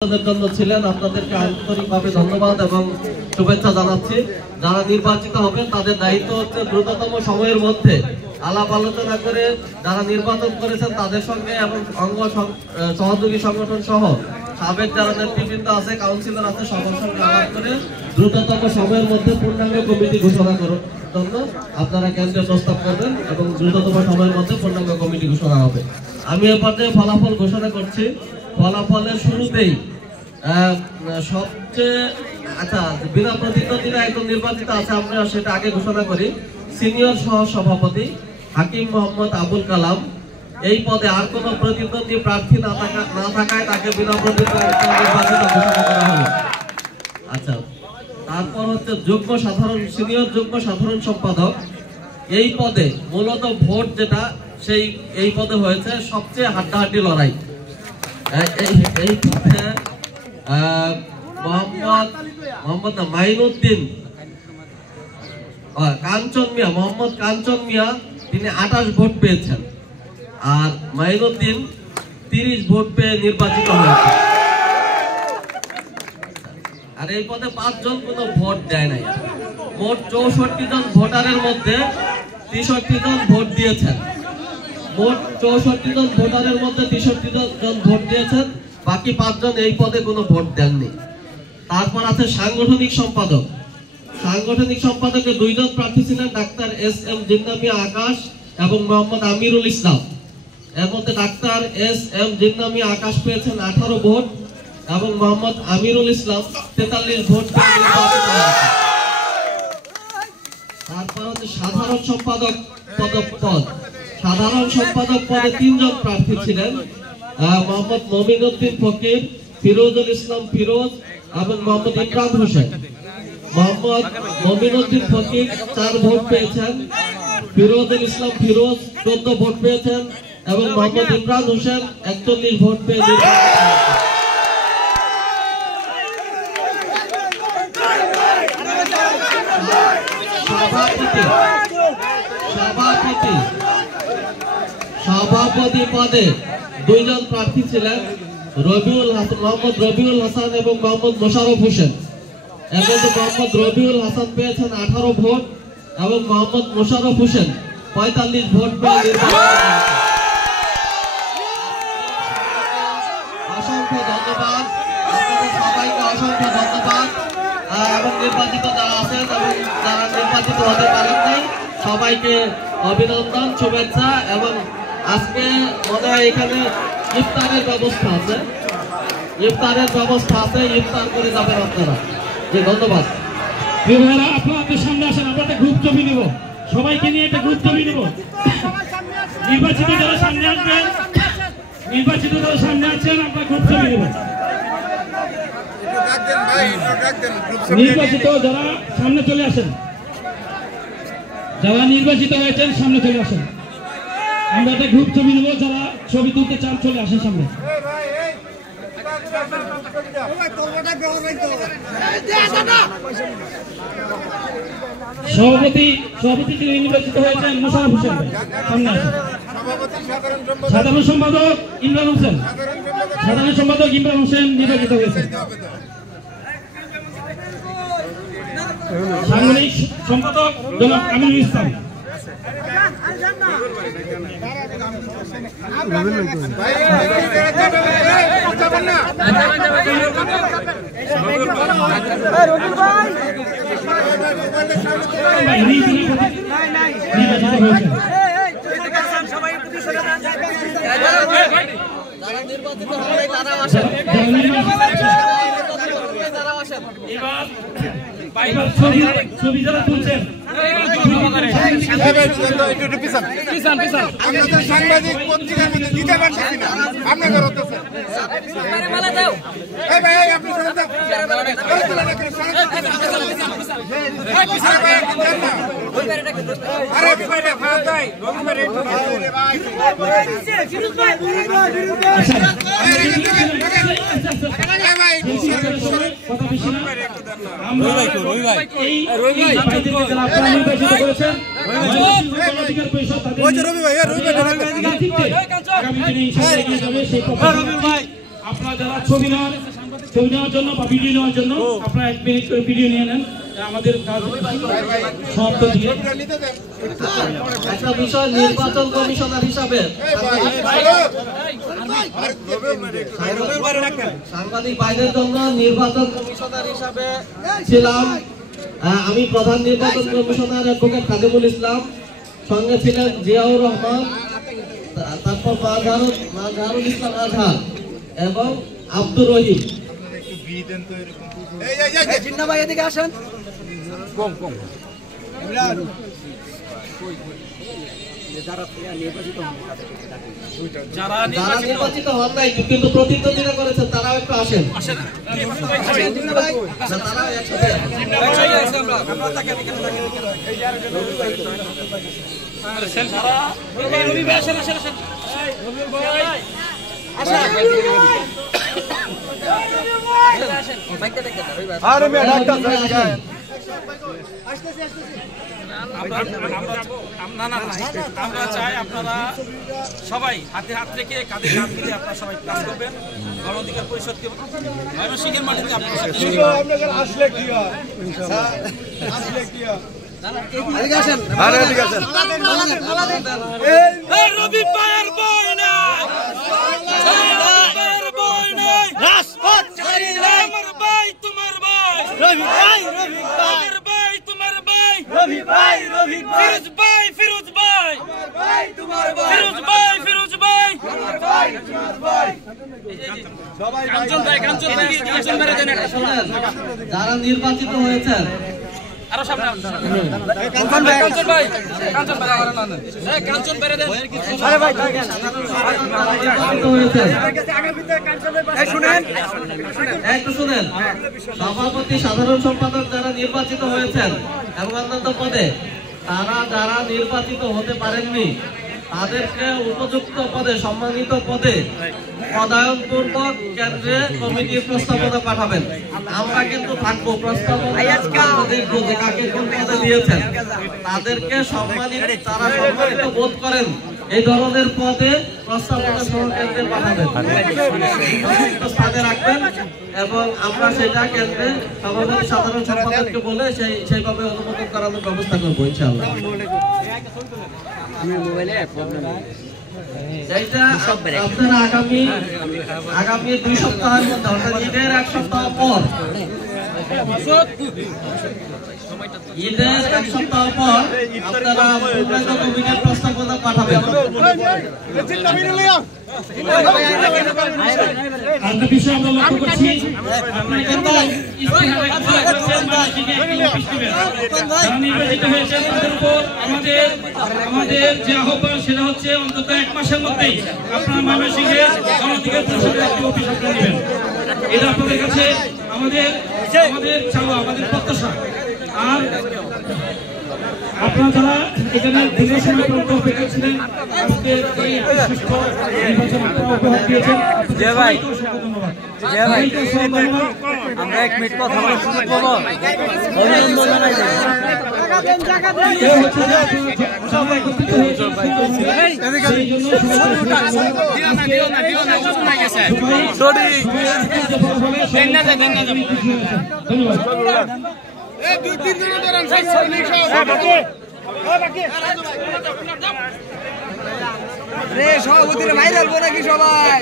জন্য ছিলেন, আপনাদেরকে আন্তরিকভাবে ধন্যবাদ এবং শুভেচ্ছা জানাচ্ছি। যারা নির্বাচিত হবেন তাদের দায়িত্ব হচ্ছে দ্রুততম সময়ের মধ্যে আলাপ আলোচনা করে যারা নির্বাচন করেছেন তাদের সঙ্গে এবং অঙ্গ সহযোগী সংগঠন সহ সাবেক যারা নেতৃবৃন্দ আছে, কাউন্সিলর আছে, সবার সঙ্গে আলাপ করে দ্রুততম সময়ের মধ্যে পূর্ণাঙ্গ কমিটি ঘোষণা করার জন্য আপনারা কেন্দ্রে প্রস্তাব করবেন এবং দ্রুততম সময়ের মধ্যে পূর্ণাঙ্গ কমিটি ঘোষণা হবে। আমি এ পর্যায়ে ফলাফল ঘোষণা করছি। ফলাফলের শুরুতেই সবচেয়ে বিনা প্রতিদ্বন্দ্বীরা একজন নির্বাচিত আছে, আমরা সেটা আগে ঘোষণা করি। সিনিয়র সহ সভাপতি হাকিম মোহাম্মদ আবুল কালাম, এই পদে আর কোন প্রতিদ্বন্দ্বী প্রার্থী না থাকায় তাকে বিনা প্রতিদ্বন্দ্বিতা নির্বাচিত ঘোষণা করা হলো। আচ্ছা, তারপর হচ্ছে সিনিয়র যুগ্ম সাধারণ সম্পাদক, এই পদে মূলত ভোট যেটা এই পদে হয়েছে সবচেয়ে হাড্ডাহাড্ডি লড়াই। এই পদে মোহাম্মদ মাইনুদ্দিন মোহাম্মদ কাঞ্চন মিয়া তিনি 28 ভোট পেয়েছেন, আর মাইনুদ্দিন 30 ভোট পেয়ে নির্বাচিত হয়েছে। আর এই পদে 5 জন কোনো ভোট দেয় নাই। মোট 64 জন ভোটারের মধ্যে 63 জন ভোট দিয়েছেন। মোট 64 জন ভোটারের মধ্যে 63 জন ভোট দিয়েছেন, বাকি 5 জন এই পদে কোনো ভোট দেননি। তারপর আছে সাংগঠনিক সম্পাদক। সাংগঠনিক সম্পাদকে 2 জন প্রার্থী ছিলেন, ডাক্তার SM জিন্না মিয়া আকাশ এবং মোহাম্মদ আমিরুল ইসলাম। এর মধ্যে ডাক্তার SM জিন্না মিয়া আকাশ পেয়েছেন 18 ভোট এবং মোহাম্মদ আমিরুল ইসলাম 43 ভোট পেয়ে নির্বাচিত হয়েছেন। তারপর হচ্ছে সাধারণ সম্পাদক পদ। সাধারণ সম্পাদক পদে 3 জন প্রার্থী ছিলেন, মোহাম্মদ মমিনুদ্দিন ফকির, ফিরোজুল ইসলাম ফিরোজ এবং মোহাম্মদ ইমরান হোসেন। মোহাম্মদ মমিনুদ্দিন ফকির 4 ভোট পেয়েছেন, ফিরোজুল ইসলাম ফিরোজ 14 ভোট পেয়েছেন এবং মোহাম্মদ ইমরান হোসেন 41 ভোট পেয়ে সভাপতি পদে 2 জন প্রার্থী ছিলেন, মোহাম্মদ রবিউল হাসান এবং মোহাম্মদ মোশাররফ হোসেন। এর মধ্যে মোহাম্মদ রবিউল হাসান পেয়েছেন 18 ভোট এবং মোহাম্মদ মোশাররফ হোসেন 45 ভোট পেয়ে নির্বাচিত হয়েছেন। অসংখ্য ধন্যবাদ, আপনাদের সবাইকে অসংখ্য ধন্যবাদ। এবং নির্বাচিত যারা আছেন এবং যারা নির্বাচিত হতে পারেন নাই সবাইকে অভিনন্দন, শুভেচ্ছা। এবং আজকে মনে হয় এখানে ইফতারের ব্যবস্থা আছে, ইফতার করে যাবেন আপনারা। জি, ধন্যবাদ। আপনাদের সামনে আসেন, আমরা একটা গ্রুপ ছবি নেব, সবাইকে নিয়ে একটা গ্রুপ ছবি নেব। নির্বাচিত যারা সামনে আসবেন, আমরা গ্রুপ ছবি নেব। নির্বাচিত যারা সামনে চলে আসেন, যারা নির্বাচিত হয়েছেন সামনে চলে আসেন, আমরা একটা গ্রুপ ছবি নেব। যারা ছবি তুলতে চান চলে আসেন সামনে। সভাপতি যিনি নির্বাচিত হয়েছেন মোশাররফ হোসেন ভাই, সামনে আসেন। সাধারণ সম্পাদক ইমরান হোসেন নির্বাচিত হয়েছেন। সাংগঠনিক সম্পাদক জনাব আমিনুল ইসলাম। ছবি যারা তুলছেন সাংবাদিক পত্রিকার মধ্যে দিতে পারছি না, আপনাদের আপনারা যারা ছবি নেওয়ার জন্য বা ভিডিও নেওয়ার জন্য আপনারা 1 মিনিট করে ভিডিও নিয়ে নেন, আমাদের কাজ সমাপ্ত দিয়ে। একটা বিষয়, নির্বাচন কমিশনার হিসাবে সাংবাদিক ভাইদের জন্য নির্বাচন কমিশনার হিসাবে ছিলাম আমি, প্রধান নির্বাচন কমিশনার অ্যাডভোকেট খাদিমুল ইসলাম, সঙ্গে ছিলেন জিয়াউর রহমান, তারপর মাজহারুল ইসলাম আজহার এবং আব্দুর রহিম। যারা নির্বাচিত হন নাই কিন্তু প্রতিদ্বন্দ্বিতা করেছেন তারাও একটু আসেন। আমরা চাই আপনারা সবাই হাতে হাত রেখে কাঁধে কাঁধ মিলে আপনারা সবাই কাজ করবেন। গণ অধিকার পরিষদকে ময়মনসিংহের মাটিতে আপনারা আসলে কি হয়, আসলে কি হয় রবি পায়ের বই না, রাজপথ ছাড়িলাম, আমার ভাই তোমার ভাই, রবি ভাই রবি ভাই, ভাই তোমার ভাই, রবি ভাই রবি ভাই, ফিরোজ ভাই ফিরোজ ভাই, আমার ভাই তোমার ভাই, ফিরোজ ভাই ফিরোজ ভাই, আমার ভাই তোমার ভাই, সবাই কাঞ্চন ভাই কাঞ্চন মেরে দেন একটা। যারা নির্বাচিত হয়েছেন আরো সামনে কাঞ্চন ভাই, কাঞ্চন ভাই, কাঞ্চন ভাই আমার নাম এই কাঞ্চন মেরে দেন। আরে ভাই একটু শুনেন, সভাপতি সাধারণ সম্পাদক যারা নির্বাচিত হয়েছেন এবং অন্যান্য পদে, তারা যারা নির্বাচিত হতে পারেননি তাদেরকে উপযুক্ত পদে, সম্মানিত পদে পদায়নপূর্বক কেন্দ্রে কমিটির প্রস্তাবনা পাঠাবেন। আমরা কিন্তু থাকবো, প্রস্তাবনা দেখবো যে কাকে কোন পদে দিয়েছেন, তাদেরকে সম্মানিত, তারা সম্মানিত বোধ করেন এই ধরনের পদে প্রস্তাবনা সহ কেন্দ্রে পাঠাবেন, স্থানে রাখবেন এবং আমরা সেটা কেন্দ্রে সভাপতি সাধারণ সম্পাদককে বলে সেইভাবে অনুমোদন করানোর ব্যবস্থা করবো ইনশাআল্লাহ। আপনারা আগামী 2 সপ্তাহের মধ্যে, অর্থাৎ ঈদের 1 সপ্তাহ পর, আপনারা পূর্ণাঙ্গ কমিটির প্রস্তাবনা পাঠাবেন। একটা বিষয় আমরা লক্ষ্য করছি, নির্বাচিত হয়েছেন তাদের উপর আমাদের যে আহ্বান সেটা হচ্ছে অন্তত 1 মাসের মধ্যেই আপনারা ময়মনসিংহের গণ অধিকার পরিষদের একটি অফিস আপনারা নেবেন। এটা আপনাদের কাছে আমাদের চাওয়া, আমাদের প্রত্যাশা। আর আপনারা যারা এখানে দীর্ঘ সময় পর্যন্ত অপেক্ষা ছিলেন, আজকে এই সুষ্ঠু নির্বাচন আপনারা উপহার দিয়েছেন, ধন্যবাদ। আমরা 1 মিনিট কথা বলার সুযোগ পাবো, অভিনন্দন জানাই দেব। সভাপতির ভাইরাল নাকি সবাই